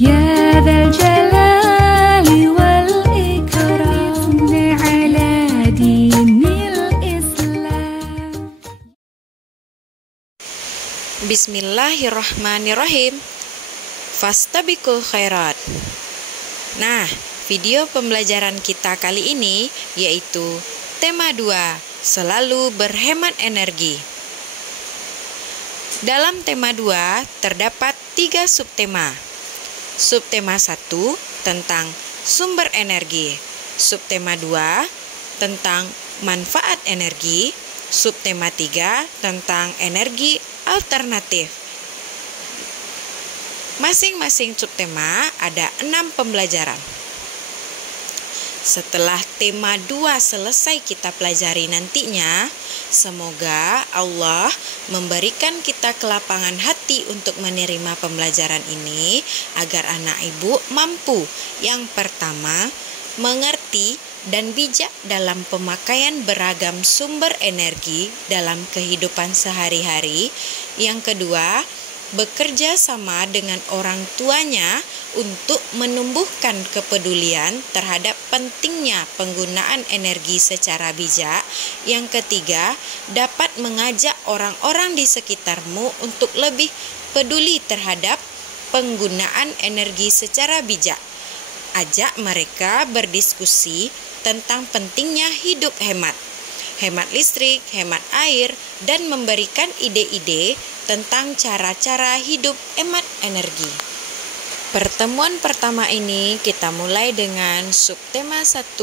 يا ذا الجلال والإكرام على دين الإسلام. Bismillahirrahmanirrahim. Fastabiqul khairat. Nah, video pembelajaran kita kali ini yaitu tema 2, selalu berhemat energi. Dalam tema 2 terdapat 3 subtema. Subtema 1 tentang sumber energi, subtema 2 tentang manfaat energi, subtema 3 tentang energi alternatif. Masing-masing subtema ada 6 pembelajaran. Setelah tema 2 selesai kita pelajari nantinya, semoga Allah memberikan kita kelapangan hati untuk menerima pembelajaran ini agar anak ibu mampu, yang pertama, mengerti dan bijak dalam pemakaian beragam sumber energi dalam kehidupan sehari-hari. Yang kedua, bekerja sama dengan orang tuanya untuk menumbuhkan kepedulian terhadap pentingnya penggunaan energi secara bijak. Yang ketiga, dapat mengajak orang-orang di sekitarmu untuk lebih peduli terhadap penggunaan energi secara bijak. Ajak mereka berdiskusi tentang pentingnya hidup hemat listrik, hemat air, dan memberikan ide-ide tentang cara-cara hidup hemat energi. Pertemuan pertama ini kita mulai dengan subtema 1,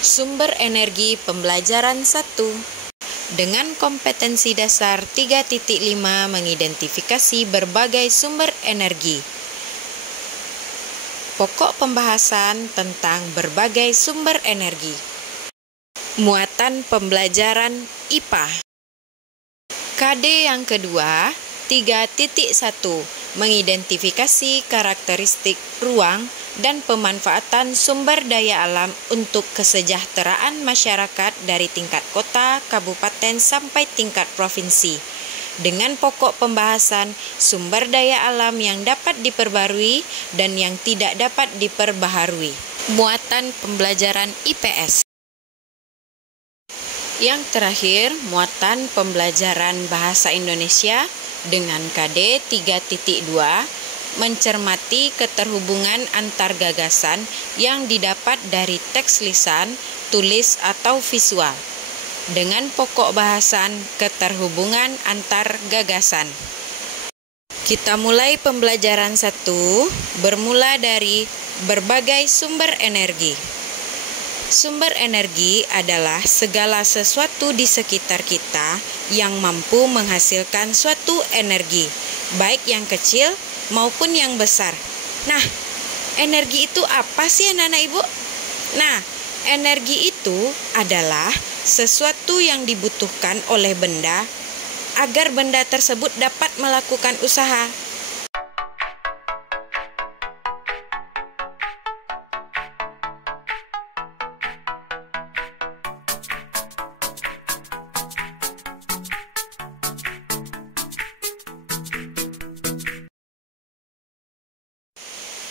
sumber energi pembelajaran 1. Dengan kompetensi dasar 3.5 mengidentifikasi berbagai sumber energi. Pokok pembahasan tentang berbagai sumber energi. Muatan pembelajaran IPA. KD yang kedua, 3.1, mengidentifikasi karakteristik ruang dan pemanfaatan sumber daya alam untuk kesejahteraan masyarakat dari tingkat kota, kabupaten, sampai tingkat provinsi. Dengan pokok pembahasan sumber daya alam yang dapat diperbarui dan yang tidak dapat diperbaharui. Muatan pembelajaran IPS. Yang terakhir, muatan pembelajaran bahasa Indonesia dengan KD 3.2, mencermati keterhubungan antar gagasan yang didapat dari teks lisan, tulis, atau visual. Dengan pokok bahasan keterhubungan antar gagasan. Kita mulai pembelajaran 1, bermula dari berbagai sumber energi. Sumber energi adalah segala sesuatu di sekitar kita yang mampu menghasilkan suatu energi, baik yang kecil maupun yang besar. Nah, energi itu apa sih anak-anak ibu? Nah, energi itu adalah sesuatu yang dibutuhkan oleh benda agar benda tersebut dapat melakukan usaha.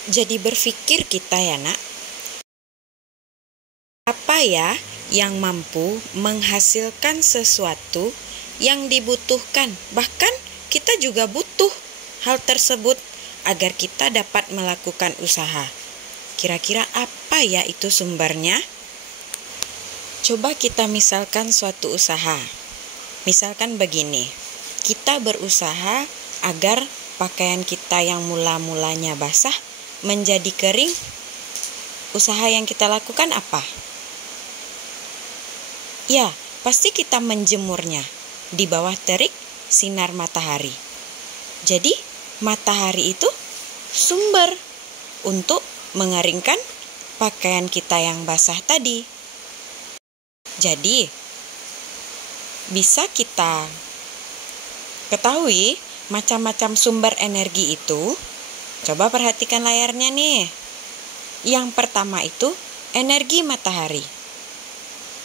Jadi berpikir kita ya nak, apa ya yang mampu menghasilkan sesuatu yang dibutuhkan, bahkan kita juga butuh hal tersebut agar kita dapat melakukan usaha. Kira-kira apa ya itu sumbernya? Coba kita misalkan suatu usaha. Misalkan begini, kita berusaha agar pakaian kita yang mula-mulanya basah menjadi kering. Usaha yang kita lakukan apa? Ya, pasti kita menjemurnya di bawah terik sinar matahari. Jadi, matahari itu sumber untuk mengeringkan pakaian kita yang basah tadi. Jadi, bisa kita ketahui macam-macam sumber energi itu. Coba perhatikan layarnya nih. Yang pertama itu energi matahari.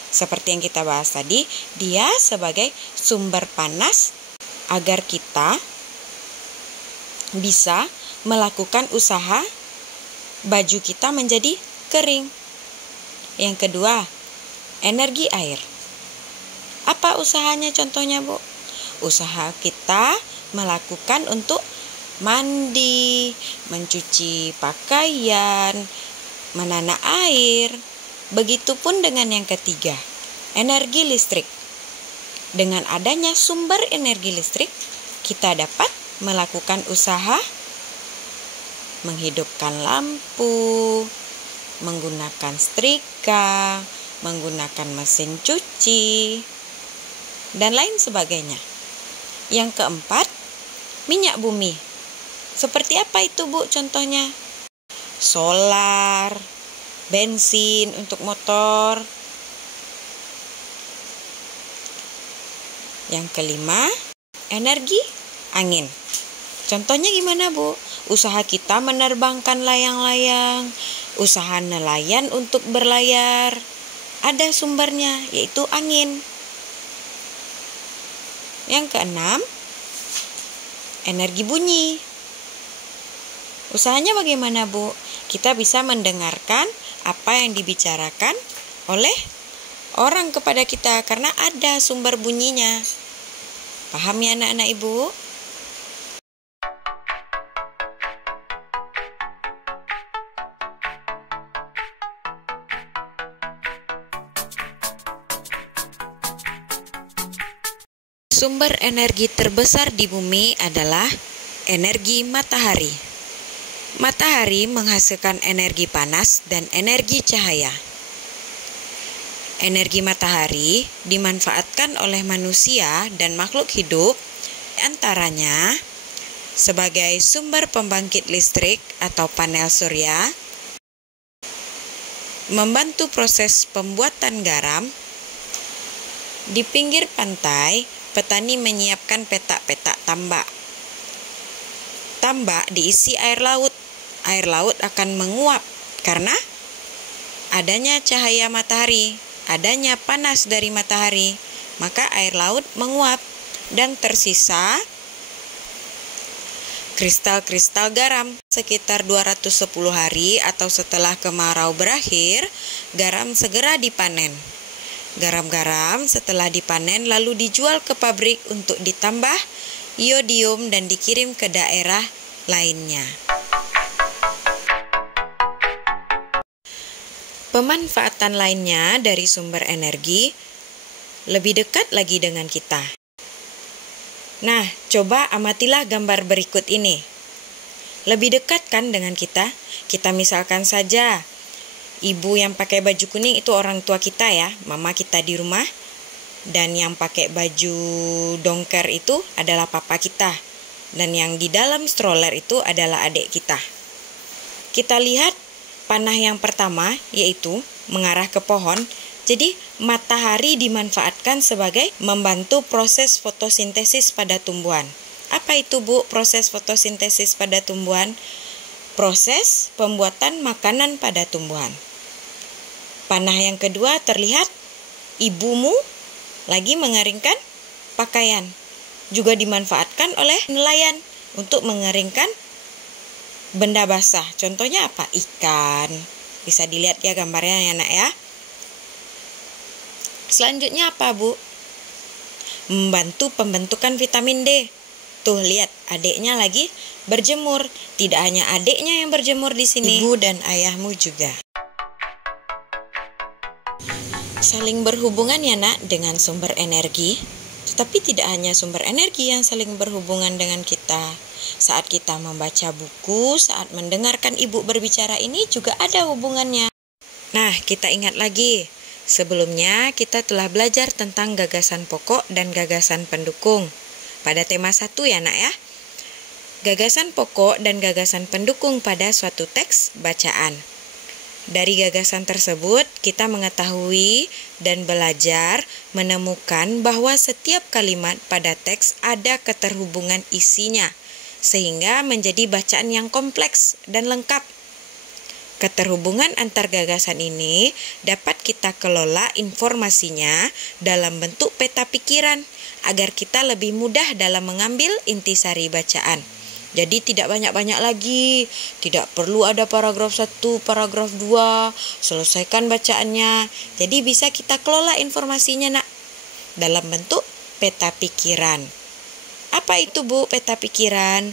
Seperti yang kita bahas tadi, dia sebagai sumber panas agar kita bisa melakukan usaha baju kita menjadi kering. Yang kedua, energi air. Apa usahanya contohnya, Bu? Usaha kita melakukan untuk mandi, mencuci pakaian, menanam air. Begitupun dengan yang ketiga, energi listrik. Dengan adanya sumber energi listrik, kita dapat melakukan usaha menghidupkan lampu, menggunakan setrika, menggunakan mesin cuci, dan lain sebagainya. Yang keempat, minyak bumi. Seperti apa itu, Bu, contohnya? Solar, bensin untuk motor. Yang kelima, energi angin. Contohnya gimana, Bu? Usaha kita menerbangkan layang-layang, usaha nelayan untuk berlayar. Ada sumbernya, yaitu angin. Yang keenam, energi bunyi. Usahanya bagaimana, Bu? Kita bisa mendengarkan apa yang dibicarakan oleh orang kepada kita karena ada sumber bunyinya. Paham ya anak-anak Ibu? Sumber energi terbesar di bumi adalah energi matahari. Matahari menghasilkan energi panas dan energi cahaya. Energi matahari dimanfaatkan oleh manusia dan makhluk hidup, antaranya sebagai sumber pembangkit listrik atau panel surya, membantu proses pembuatan garam. Di pinggir pantai, petani menyiapkan petak-petak tambak. Tambak diisi air laut. Air laut akan menguap karena adanya cahaya matahari, adanya panas dari matahari. Maka air laut menguap dan tersisa kristal-kristal garam. Sekitar 210 hari atau setelah kemarau berakhir, garam segera dipanen. Garam-garam setelah dipanen lalu dijual ke pabrik untuk ditambah iodium dan dikirim ke daerah lainnya. Pemanfaatan lainnya dari sumber energi lebih dekat lagi dengan kita. Nah, coba amatilah gambar berikut ini. Lebih dekat kan dengan kita? Kita misalkan saja, ibu yang pakai baju kuning itu orang tua kita ya, mama kita di rumah. Dan yang pakai baju dongker itu adalah papa kita. Dan yang di dalam stroller itu adalah adik kita. Kita lihat panah yang pertama yaitu mengarah ke pohon. Jadi matahari dimanfaatkan sebagai membantu proses fotosintesis pada tumbuhan. Apa itu, Bu, proses fotosintesis pada tumbuhan? Proses pembuatan makanan pada tumbuhan. Panah yang kedua terlihat ibumu lagi mengeringkan pakaian. Juga dimanfaatkan oleh nelayan untuk mengeringkan benda basah. Contohnya apa? Ikan. Bisa dilihat ya gambarnya ya, Nak ya. Selanjutnya apa, Bu? Membantu pembentukan vitamin D. Tuh, lihat adiknya lagi berjemur. Tidak hanya adiknya yang berjemur di sini, ibu dan ayahmu juga. Saling berhubungan ya, Nak, dengan sumber energi. Tetapi tidak hanya sumber energi yang saling berhubungan dengan kita. Saat kita membaca buku, saat mendengarkan ibu berbicara ini juga ada hubungannya. Nah, kita ingat lagi. Sebelumnya kita telah belajar tentang gagasan pokok dan gagasan pendukung. Pada tema 1 ya, Nak ya. Gagasan pokok dan gagasan pendukung pada suatu teks bacaan. Dari gagasan tersebut, kita mengetahui dan belajar menemukan bahwa setiap kalimat pada teks ada keterhubungan isinya, sehingga menjadi bacaan yang kompleks dan lengkap. Keterhubungan antar gagasan ini dapat kita kelola informasinya dalam bentuk peta pikiran, agar kita lebih mudah dalam mengambil intisari bacaan. Jadi tidak banyak-banyak lagi, tidak perlu ada paragraf 1, paragraf 2, selesaikan bacaannya. Jadi bisa kita kelola informasinya nak, dalam bentuk peta pikiran. Apa itu Bu peta pikiran?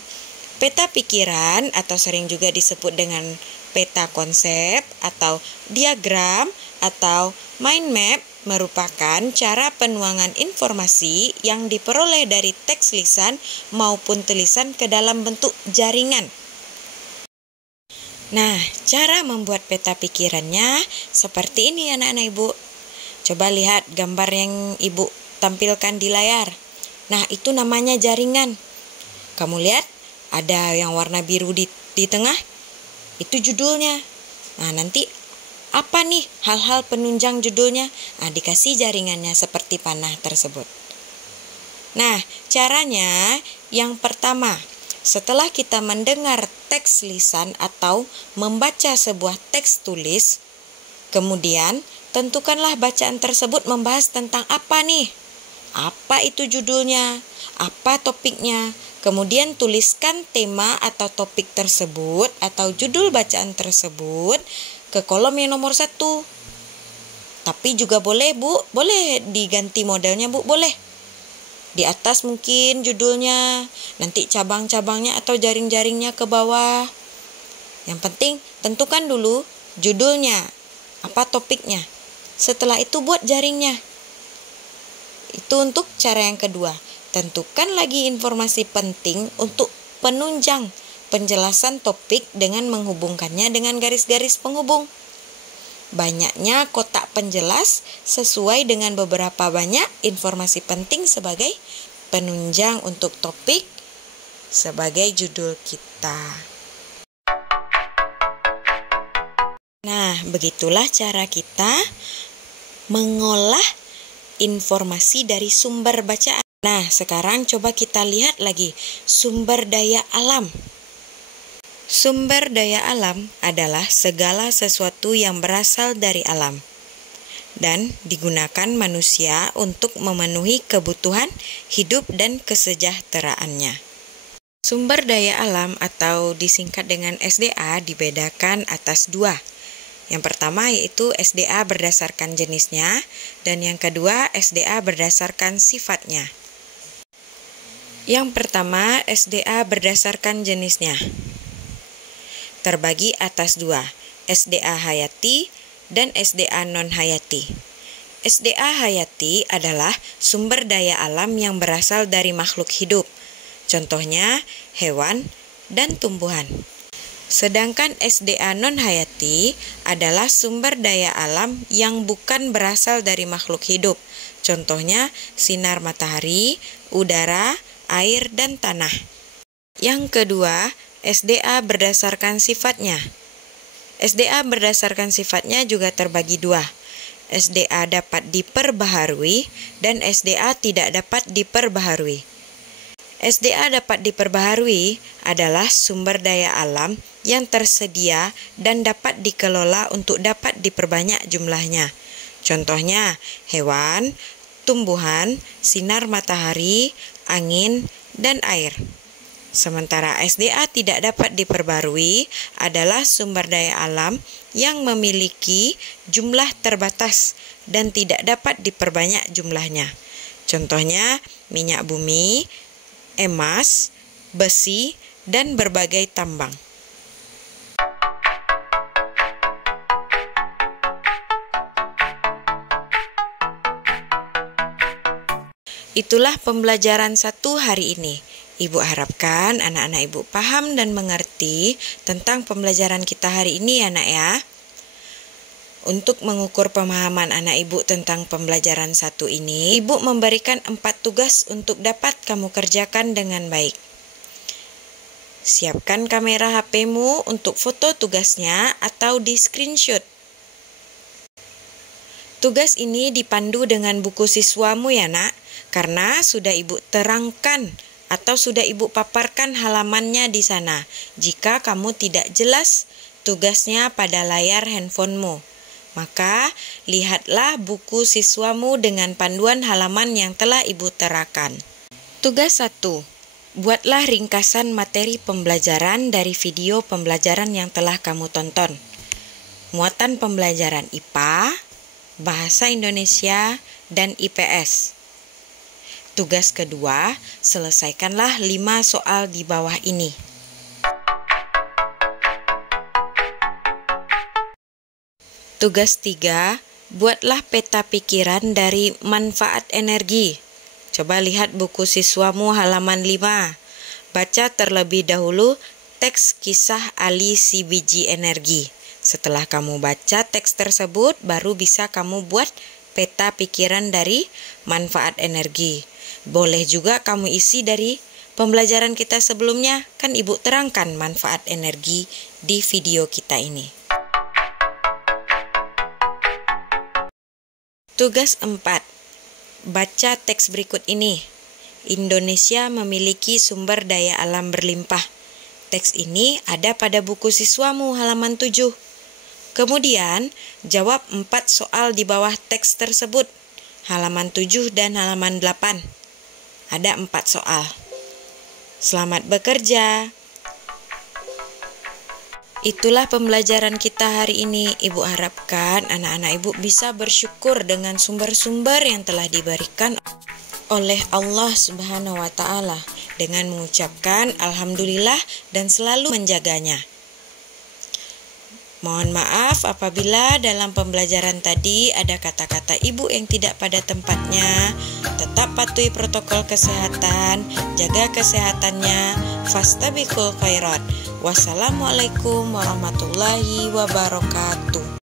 Peta pikiran atau sering juga disebut dengan peta konsep atau diagram atau mind map merupakan cara penuangan informasi yang diperoleh dari teks lisan maupun tulisan ke dalam bentuk jaringan. Nah, cara membuat peta pikirannya seperti ini anak-anak Ibu. Coba lihat gambar yang Ibu tampilkan di layar. Nah, itu namanya jaringan. Kamu lihat ada yang warna biru di tengah? Itu judulnya. Nah, nanti apa nih hal-hal penunjang judulnya? Nah, dikasih jaringannya seperti panah tersebut. Nah, caranya yang pertama, setelah kita mendengar teks lisan atau membaca sebuah teks tulis, kemudian tentukanlah bacaan tersebut membahas tentang apa nih? Apa itu judulnya? Apa topiknya? Kemudian tuliskan tema atau topik tersebut atau judul bacaan tersebut ke kolom yang nomor 1. Tapi juga boleh Bu, boleh diganti modelnya Bu, boleh. Di atas mungkin judulnya, nanti cabang-cabangnya atau jaring-jaringnya ke bawah. Yang penting tentukan dulu judulnya, apa topiknya. Setelah itu buat jaringnya. Itu untuk cara yang kedua. Tentukan lagi informasi penting untuk penunjang penjelasan topik dengan menghubungkannya dengan garis-garis penghubung. Banyaknya kotak penjelas sesuai dengan beberapa banyak informasi penting sebagai penunjang untuk topik sebagai judul kita. Nah, begitulah cara kita mengolah informasi dari sumber bacaan. Nah, sekarang coba kita lihat lagi sumber daya alam. Sumber daya alam adalah segala sesuatu yang berasal dari alam dan digunakan manusia untuk memenuhi kebutuhan hidup dan kesejahteraannya. Sumber daya alam atau disingkat dengan SDA dibedakan atas 2. Yang pertama yaitu SDA berdasarkan jenisnya dan yang kedua SDA berdasarkan sifatnya. Yang pertama SDA berdasarkan jenisnya. Terbagi atas 2, SDA hayati dan SDA non-hayati. SDA hayati adalah sumber daya alam yang berasal dari makhluk hidup, contohnya hewan dan tumbuhan. Sedangkan SDA non-hayati adalah sumber daya alam yang bukan berasal dari makhluk hidup, contohnya sinar matahari, udara, air, dan tanah. Yang kedua, SDA berdasarkan sifatnya. SDA berdasarkan sifatnya juga terbagi 2. SDA dapat diperbaharui dan SDA tidak dapat diperbaharui. SDA dapat diperbaharui adalah sumber daya alam yang tersedia dan dapat dikelola untuk dapat diperbanyak jumlahnya. Contohnya hewan, tumbuhan, sinar matahari, angin, dan air. Sementara SDA tidak dapat diperbarui adalah sumber daya alam yang memiliki jumlah terbatas dan tidak dapat diperbanyak jumlahnya. Contohnya minyak bumi, emas, besi, dan berbagai tambang. Itulah pembelajaran 1 hari ini. Ibu harapkan anak-anak Ibu paham dan mengerti tentang pembelajaran kita hari ini ya nak ya. Untuk mengukur pemahaman anak Ibu tentang pembelajaran 1 ini, Ibu memberikan 4 tugas untuk dapat kamu kerjakan dengan baik. Siapkan kamera HP-mu untuk foto tugasnya atau di screenshot. Tugas ini dipandu dengan buku siswamu ya nak, karena sudah Ibu terangkan atau sudah Ibu paparkan halamannya di sana. Jika kamu tidak jelas tugasnya pada layar handphonemu, maka lihatlah buku siswamu dengan panduan halaman yang telah Ibu terakan. Tugas 1. Buatlah ringkasan materi pembelajaran dari video pembelajaran yang telah kamu tonton. Muatan pembelajaran IPA, Bahasa Indonesia, dan IPS. Tugas kedua, selesaikanlah 5 soal di bawah ini. Tugas 3, buatlah peta pikiran dari manfaat energi. Coba lihat buku siswamu halaman 5. Baca terlebih dahulu teks kisah Ali si biji energi. Setelah kamu baca teks tersebut, baru bisa kamu buat peta pikiran dari manfaat energi. Boleh juga kamu isi dari pembelajaran kita sebelumnya, kan Ibu terangkan manfaat energi di video kita ini. Tugas 4. Baca teks berikut ini. Indonesia memiliki sumber daya alam berlimpah. Teks ini ada pada buku siswamu halaman 7. Kemudian, jawab 4 soal di bawah teks tersebut. Halaman 7 dan halaman 8. Ada 4 soal. Selamat bekerja. Itulah pembelajaran kita hari ini. Ibu harapkan anak-anak Ibu bisa bersyukur dengan sumber-sumber yang telah diberikan oleh Allah Subhanahu wa Ta'ala dengan mengucapkan alhamdulillah dan selalu menjaganya. Mohon maaf apabila dalam pembelajaran tadi ada kata-kata Ibu yang tidak pada tempatnya. Tetap patuhi protokol kesehatan, jaga kesehatannya. Fastabiqul khairat. Wassalamualaikum warahmatullahi wabarakatuh.